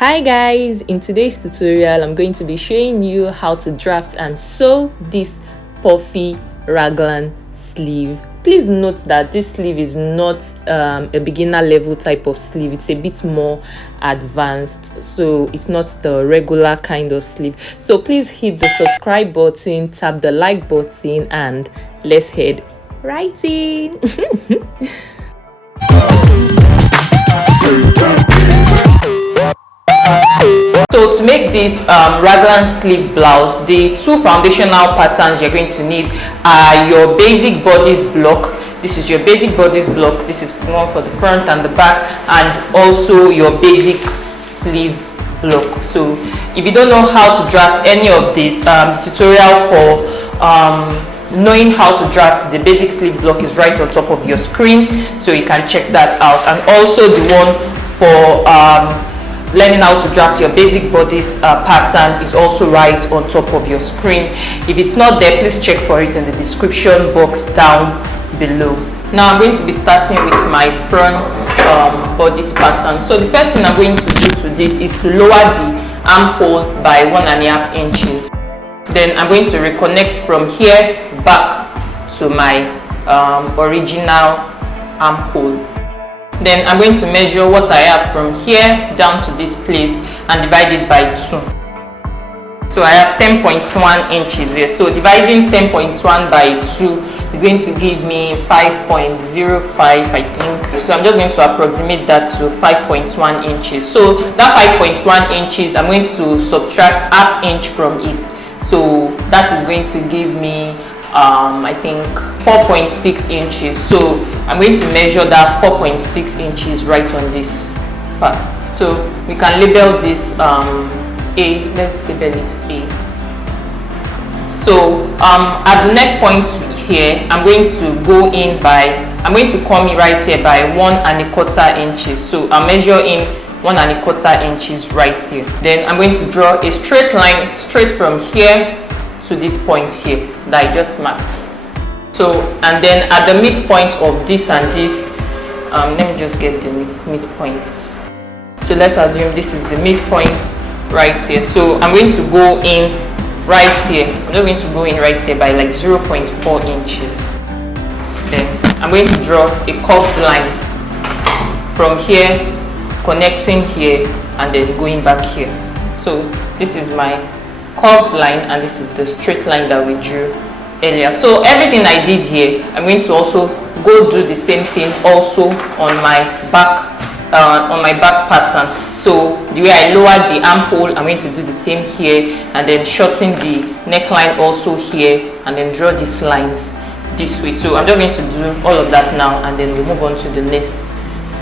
Hi guys, in today's tutorial I'm going to be showing you how to draft and sew this puffy raglan sleeve. Please note that this sleeve is not a beginner level type of sleeve. It's a bit more advanced, so it's not the regular kind of sleeve. So please hit the subscribe button, tap the like button, and let's head right in. So to make this raglan sleeve blouse, the two foundational patterns you're going to need are your basic bodice block. This is your basic bodice block. This is one for the front and the back, and also your basic sleeve block. So if you don't know how to draft any of these, tutorial for knowing how to draft the basic sleeve block is right on top of your screen, so you can check that out. And also the one for learning how to draft your basic bodice pattern is also right on top of your screen. If it's not there, please check for it in the description box down below. Now I'm going to be starting with my front bodice pattern. So the first thing I'm going to do to this is to lower the armhole by 1.5 inches. Then I'm going to reconnect from here back to my original armhole. Then I'm going to measure what I have from here down to this place and divide it by 2. So I have 10.1 inches here. So dividing 10.1 by 2 is going to give me 5.05, I think. So I'm just going to approximate that to 5.1 inches. So that 5.1 inches, I'm going to subtract ½ inch from it. So that is going to give me I think 4.6 inches. So I'm going to measure that 4.6 inches right on this part. So we can label this A. Let's label it A. So at the neck point here, I'm going to go in by, I'm going to come in right here by 1.25 inches. So I'll measure in 1.25 inches right here. Then I'm going to draw a straight line straight from here to this point here that I just marked. So, and then at the midpoint of this and this, let me just get the midpoint. So let's assume this is the midpoint right here. So I'm going to go in right here. I'm just going to go in right here by like 0.4 inches. Then I'm going to draw a curved line from here, connecting here, and then going back here. So this is my curved line, and this is the straight line that we drew earlier. So everything I did here, I'm going to also go do the same thing also on my back pattern. So the way I lowered the armhole, I'm going to do the same here, and then shorten the neckline also here, and then draw these lines this way. So I'm just going to do all of that now, and then we'll move on to the next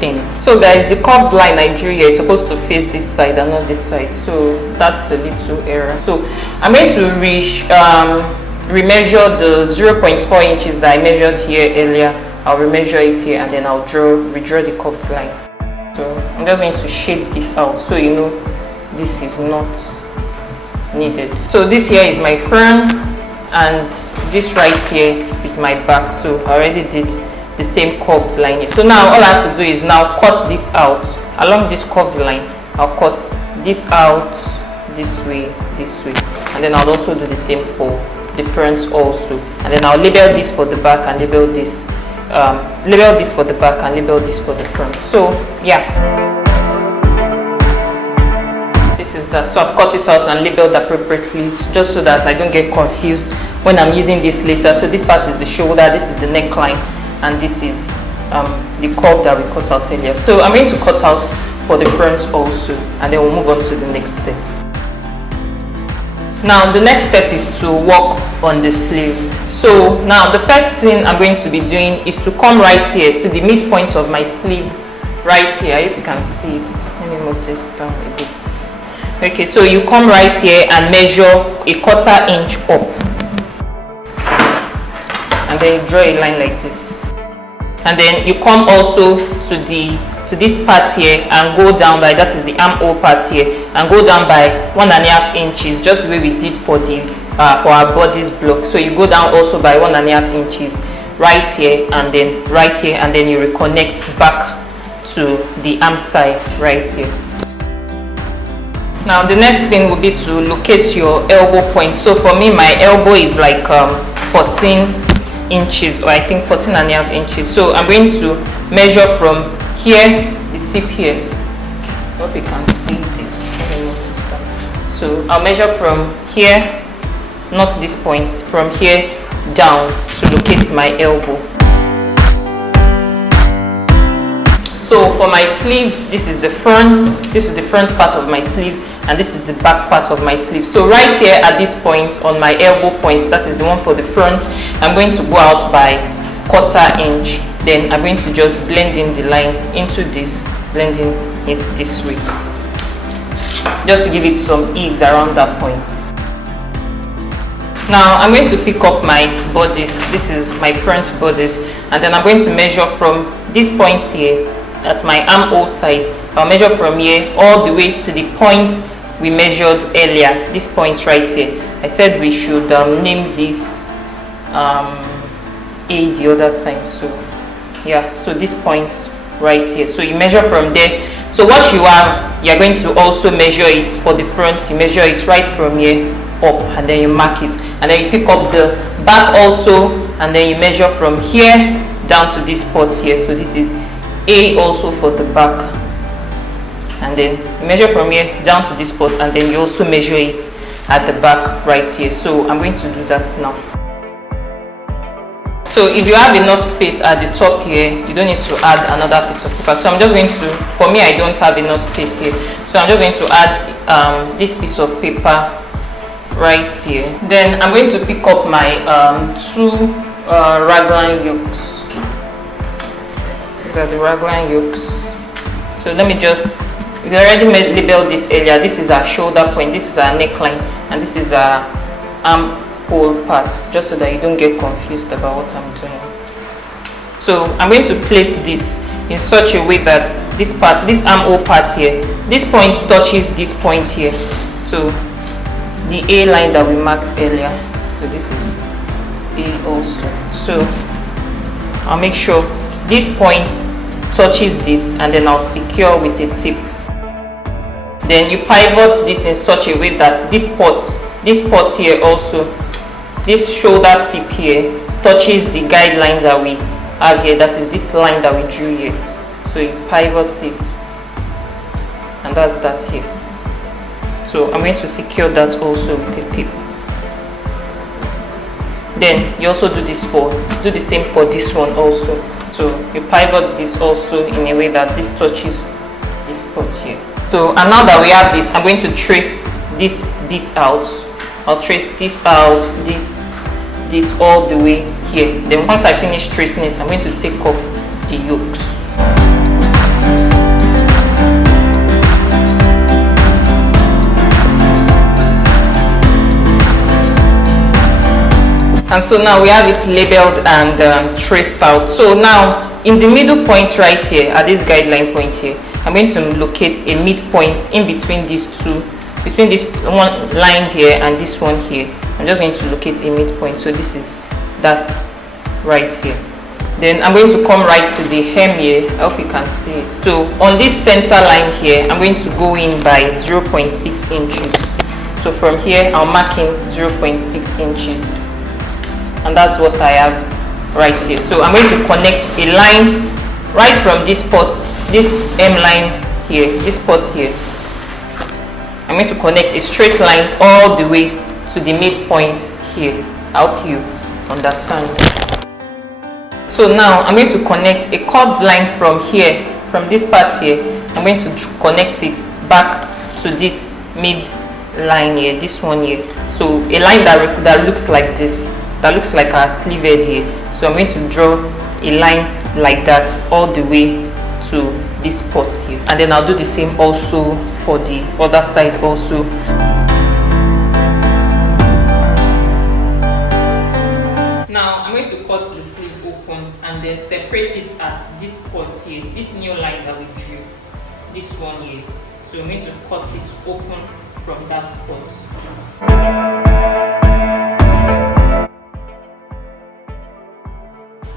thing. So guys, the curved line I drew here is supposed to face this side and not this side, so that's a little error. So I'm going to remeasure the 0.4 inches that I measured here earlier. I'll remeasure it here, and then I'll redraw the curved line. So I'm just going to shade this out so you know this is not needed. So this here is my front, and this right here is my back. So I already did the same curved line here. So now all I have to do is now cut this out along this curved line. I'll cut this out this way, and then I'll also do the same for the front also, and then I'll label this for the back and label this for the back and label this for the front. So yeah, this is that. So I've cut it out and labeled appropriately, just so that I don't get confused when I'm using this later. So this part is the shoulder, this is the neckline, and this is the curve that we cut out earlier. So I'm going to cut out for the front also, and then we'll move on to the next step. Now the next step is to work on the sleeve. So now the first thing I'm going to be doing is to come right here to the midpoint of my sleeve right here. If you can see it, let me move this down a bit. Okay, so you come right here and measure a 1/4 inch up, and then you draw a line like this, and then you come also to this part here and go down by, that is the armhole part here, and go down by 1.5 inches, just the way we did for the for our bodice block. So you go down also by 1.5 inches right here, and then right here, and then you reconnect back to the arm side right here. Now the next thing will be to locate your elbow point. So for me, my elbow is like 14 inches, or I think 14 and a half inches. So I'm going to measure from here, the tip here. I hope you can see this. So I'll measure from here, not this point, from here down to locate my elbow. So for my sleeve, this is the front part of my sleeve, and this is the back part of my sleeve. So right here at this point on my elbow point, that is the one for the front, I'm going to go out by 1/4 inch. Then I'm going to just blend in the line into this, blending it this way, just to give it some ease around that point. Now I'm going to pick up my bodice. This is my front bodice, and then I'm going to measure from this point here at my armhole side. I'll measure from here all the way to the point we measured earlier, this point right here. I said we should name this A the other time, so yeah, so this point right here. So you measure from there. So what you have, you're going to also measure it for the front. You measure it right from here up, and then you mark it, and then you pick up the back also, and then you measure from here down to this spot here. So this is A also for the back, and then you measure from here down to this spot, and then you also measure it at the back right here. So I'm going to do that now. So if you have enough space at the top here, you don't need to add another piece of paper. So I'm just going to, for me, I don't have enough space here, so I'm just going to add this piece of paper right here. Then I'm going to pick up my two raglan yokes. These are the raglan yokes. So let me just, we already labeled this earlier. This is our shoulder point, this is our neckline, and this is our armhole part, just so that you don't get confused about what I'm doing. So I'm going to place this in such a way that this part, this armhole part here, this point touches this point here. So the A line that we marked earlier, so this is A also. So I'll make sure this point touches this, and then I'll secure with a tip. Then you pivot this in such a way that this pot here also, this shoulder tip here touches the guidelines that we have here, that is this line that we drew here. So you pivot it, and that's that here. So I'm going to secure that also with a tip. Then you also do the same for this one also. So you pivot this also in a way that this touches this spot here. So, and now that we have this, I'm going to trace this bit out. I'll trace this out, this all the way here. Then once I finish tracing it, I'm going to take off the yokes. And so now we have it labeled and traced out. So now in the middle point right here, at this guideline point here, I'm going to locate a midpoint in between these two, between this one line here and this one here. I'm just going to locate a midpoint. So this is that right here. Then I'm going to come right to the hem here. I hope you can see it. So on this center line here, I'm going to go in by 0.6 inches. So from here, I'll mark in 0.6 inches. And that's what I have right here. So I'm going to connect a line right from this spot, this M line here, this spot here. I'm going to connect a straight line all the way to the midpoint here. I hope you understand. So now I'm going to connect a curved line from here, from this part here. I'm going to connect it back to this mid line here, this one here. So a line that looks like this, that looks like our sleeve head here. So I'm going to draw a line like that all the way to this spot here, and then I'll do the same also for the other side also. Now I'm going to cut the sleeve open and then separate it at this spot here, this new line that we drew, this one here. So I'm going to cut it open from that spot.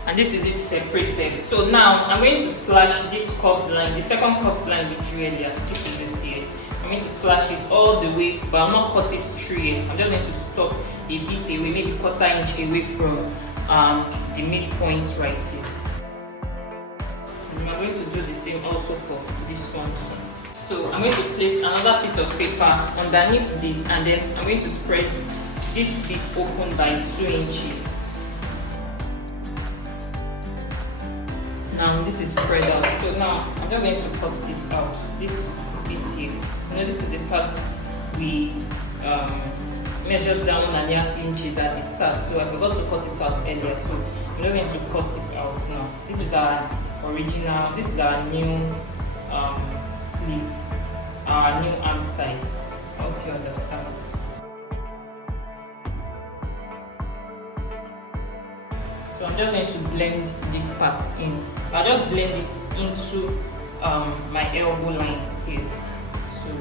And this is it separated. So now I'm going to slash this curved line, the second curved line we drew earlier. This is it here. I'm I'm going to slash it all the way, but I'll not cut it straight yet. I'm just going to stop a bit away, maybe 1/4 inch away from the midpoint right here. And I'm going to do the same also for this one. So I'm going to place another piece of paper underneath this, and then I'm going to spread this bit open by 2 inches. Now this is spread out. So now I'm just going to cut this out. This bit here. You know, this is the part we measured down 1/2 inches at the start. So I forgot to cut it out earlier. So I'm just going to cut it out now. This is our original. This is our new sleeve, our new arm side. I hope you understand. So I'm just going to blend this part in. I'll just blend it into my elbow line here. So,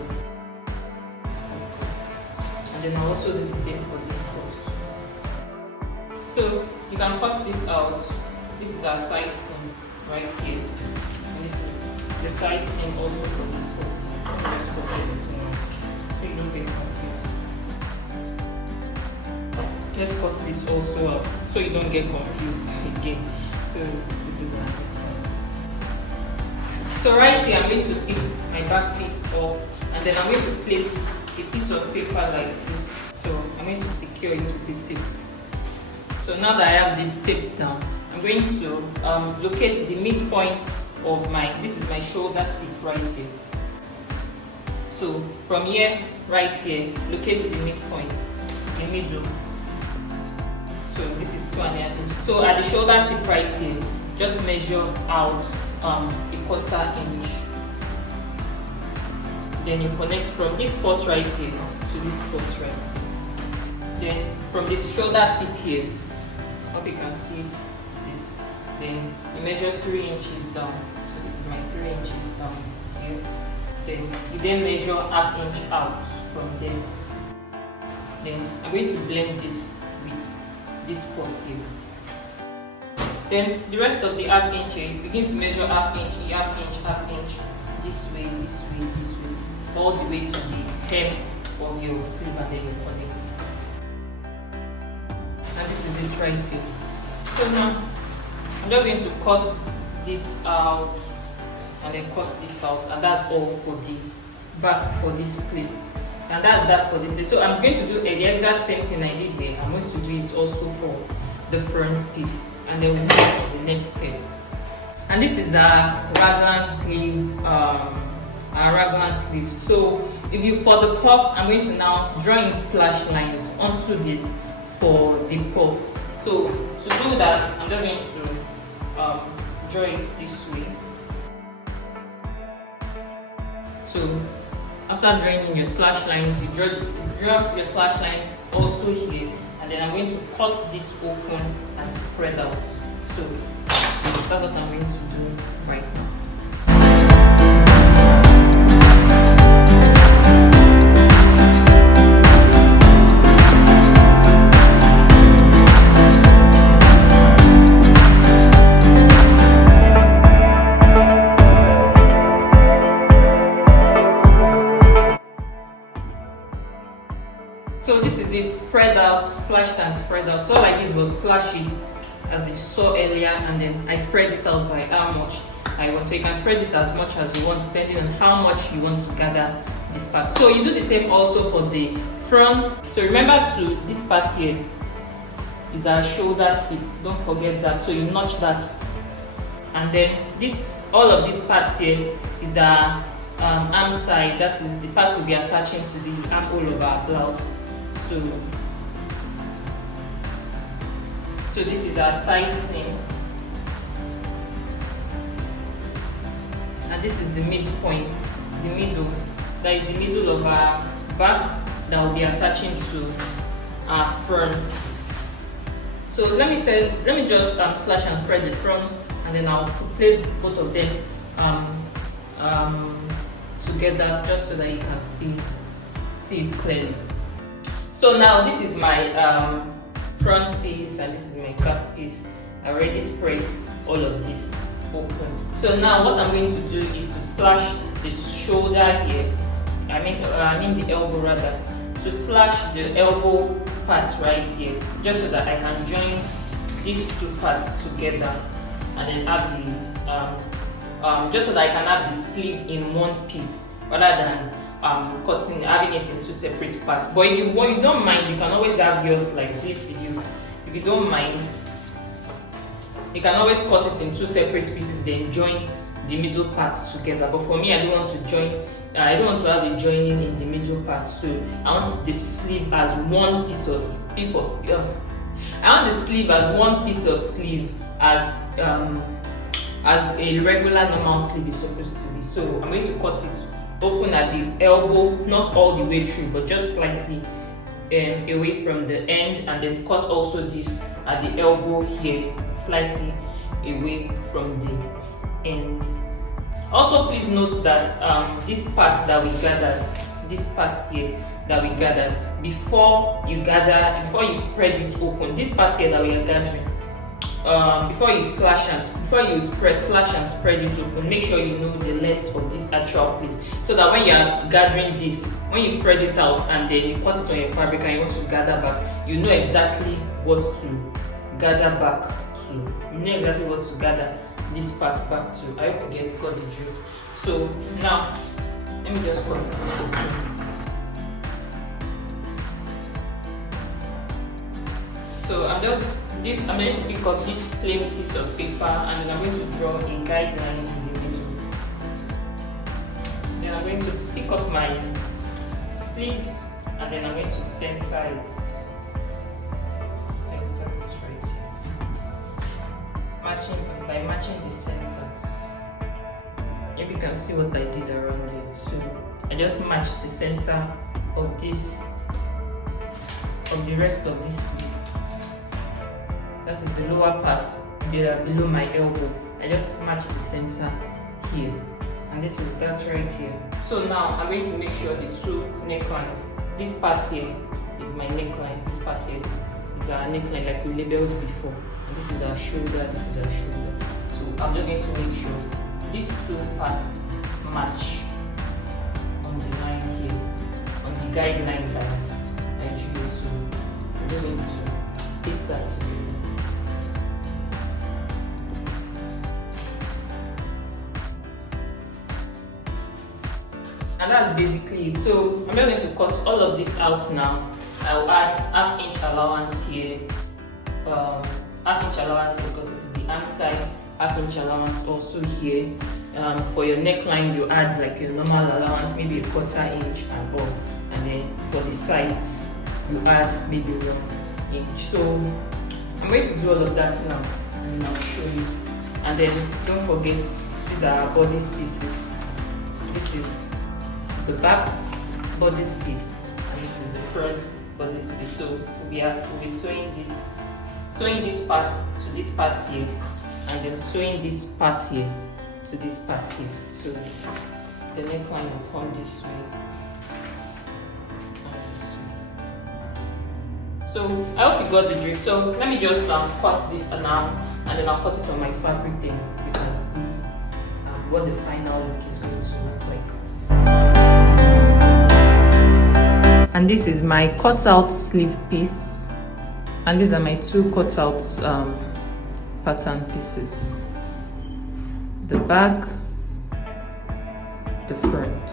and then I'll also do the same for this part. So you can cut this out. This is our side seam right here. And this is the side seam also for this part. Just cut everything out so you don't get confused. Let's cut this also out so you don't get confused again. So this is one. So right here I'm going to pick my back piece up, and then I'm going to place a piece of paper like this. So I'm going to secure it with the tape. So now that I have this tape down, I'm going to locate the midpoint of this is my shoulder tip right here. So from here, right here, locate the midpoint, the middle. So this is 2.5 inches. So at the shoulder tip right here, just measure out a 1/4 inch. Then you connect from this spot right here to this spot right here. Then from this shoulder tip here, I hope you can see this. Then you measure 3 inches down. So this is my 3 inches down here. Then you measure 1/2 inch out from there. Then I'm going to blend this with this spot here. Then the rest of the 1/2 inch here, you begin to measure 1/2 inch, 1/2 inch, 1/2 inch, this way, this way, this way, all the way to the hem of your sleeve, and then you connect this. And this is it right here. So now I'm just going to cut this out and then cut this out, and that's all for the back for this place. And that's that for this place. So I'm going to do the exact same thing I did here. I'm going to do it also for the front piece, and then we'll move to the next step. And this is our raglan sleeve. So if you for the puff, I'm going to now draw in slash lines onto this for the puff. So to do that, I'm just going to draw it this way. So after drawing in your slash lines, you draw your slash lines also here, and then I'm going to cut this open and spread out. So that's what I'm going to do right now. So this is it, spread out, slashed and spread out. So all I did was slash it as you saw earlier, and then I spread it out by how much I want. So you can spread it as much as you want depending on how much you want to gather this part. So you do the same also for the front. So remember this part here is our shoulder tip, don't forget that. So you notch that, and then all of these parts here is our arm side. That is the part we'll be attaching to the armhole of our blouse. So this is our side seam, and this is the midpoint, the middle. That is the middle of our back that will be attaching to our front. So let me just slash and spread the front, and then I'll place both of them together just so that you can see it clearly. So now this is my front piece, and this is my back piece. I already spread all of this open. So now what I'm going to do is to slash the shoulder here I mean the elbow rather, to slash the elbow part right here, just so that I can join these two parts together and then have the just so that I can have the sleeve in one piece rather than having it in two separate parts. But if you don't mind, you can always have yours like this. If you don't mind, you can always cut it in two separate pieces, then join the middle part together. But for me, I don't want to join. I don't want to have it joining in the middle part, so I want the sleeve as one piece of sleeve. I want the sleeve as one piece of sleeve, as a regular normal sleeve is supposed to be. So I'm going to cut it open at the elbow, not all the way through, but just slightly away from the end, and then cut also this at the elbow here, slightly away from the end. Also, please note that this part that we gathered, this part here that we gathered, before you spread it open, this part here that we are gathering, before you slash and spread it open, make sure you know the length of this actual piece, so that when you are gathering this, when you spread it out and then you cut it on your fabric and you want to gather back, you know exactly what to gather back to. You know exactly what to gather this part back to. I hope you got the drift. So now let me just cut it. So I'm going to pick up this plain piece of paper, and then I'm going to draw a guideline in the middle. Then I'm going to pick up my sleeves, and then I'm going to center it. Center this right here. By matching the center. Maybe you can see what I did around here. So I just matched the center of the rest of this sleeve. That is the lower part below my elbow. I just match the center here, and this is that right here. So now I'm going to make sure the two necklines. This part here is my neckline. This part here is our neckline, like we labeled before. And this is our shoulder. This is our shoulder. So I'm just going to make sure these two parts match on the line here, on the guideline that I drew. So I'm just going to pick that together. And that's basically it. So I'm just going to cut all of this out now. I'll add half-inch allowance here, because this is the arm side, half-inch allowance also here. For your neckline, you add like your normal allowance, maybe a 1/4 inch and all. And then for the sides, you add maybe 1 inch. So I'm going to do all of that now, and I'll show you. And then don't forget, these are our bodice pieces. This is the back bodice piece, and this is the front bodice piece. So we'll be sewing this part to this part here, and then sewing this part here to this part here. So the neckline will come this way. So I hope you got the drift. So let me just cut this now, and then I'll cut it on my fabric. Then you can see what the final look is going to look like. And this is my cutout sleeve piece, and these are my two cutout pattern pieces, the back, the front.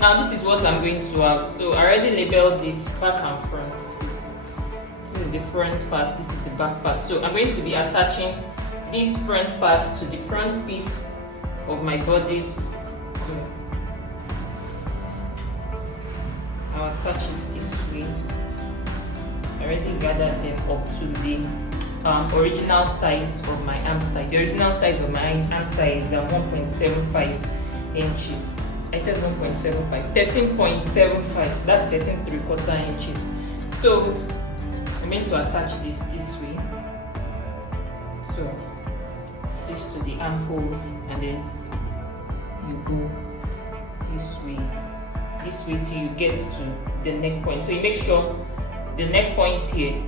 Now this is what I'm going to have. So I already labeled it back and front. This is the front part, this is the back part. So I'm going to be attaching this front part to the front piece of my bodice. So I'll attach it this way. I already gathered them up to the original size of my arm side. The original size of my arm side is 1.75 inches. I said 1.75, 13.75, that's 13.75 inches. So I'm going to attach this way. So this to the armhole, and then you go this way till you get to the neck point. So you make sure the neck points here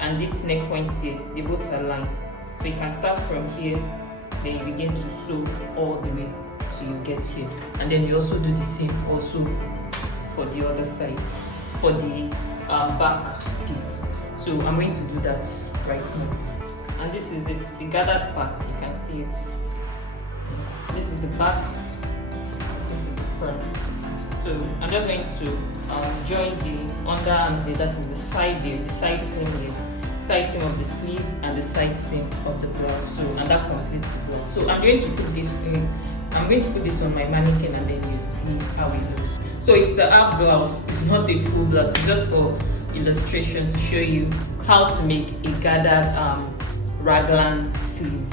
and this neck points here, they both align. So you can start from here, then you begin to sew all the way till you get here. And then you also do the same also for the other side, for the back piece. So I'm going to do that right now. And this is it, the gathered part. You can see it. This is the back, this is the front. So I'm just going to join the underarms here, that is the side here, the side seam here, side seam of the sleeve and the side seam of the blouse. So, and that completes the blouse. So I'm going to put this in. I'm going to put this on my mannequin and then you see how it looks. So it's a half blouse, it's not a full blouse, it's just for illustration to show you how to make a gathered raglan sleeve.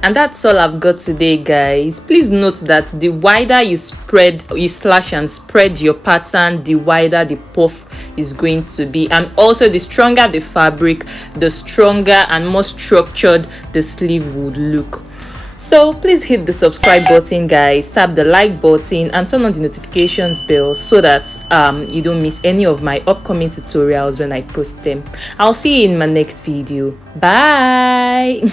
And that's all I've got today, guys. Please note that the wider you slash and spread your pattern, the wider the puff is going to be, and also the stronger the fabric, the stronger and more structured the sleeve would look. So please hit the subscribe button, guys, tap the like button and turn on the notifications bell so that you don't miss any of my upcoming tutorials when I post them. I'll see you in my next video. Bye.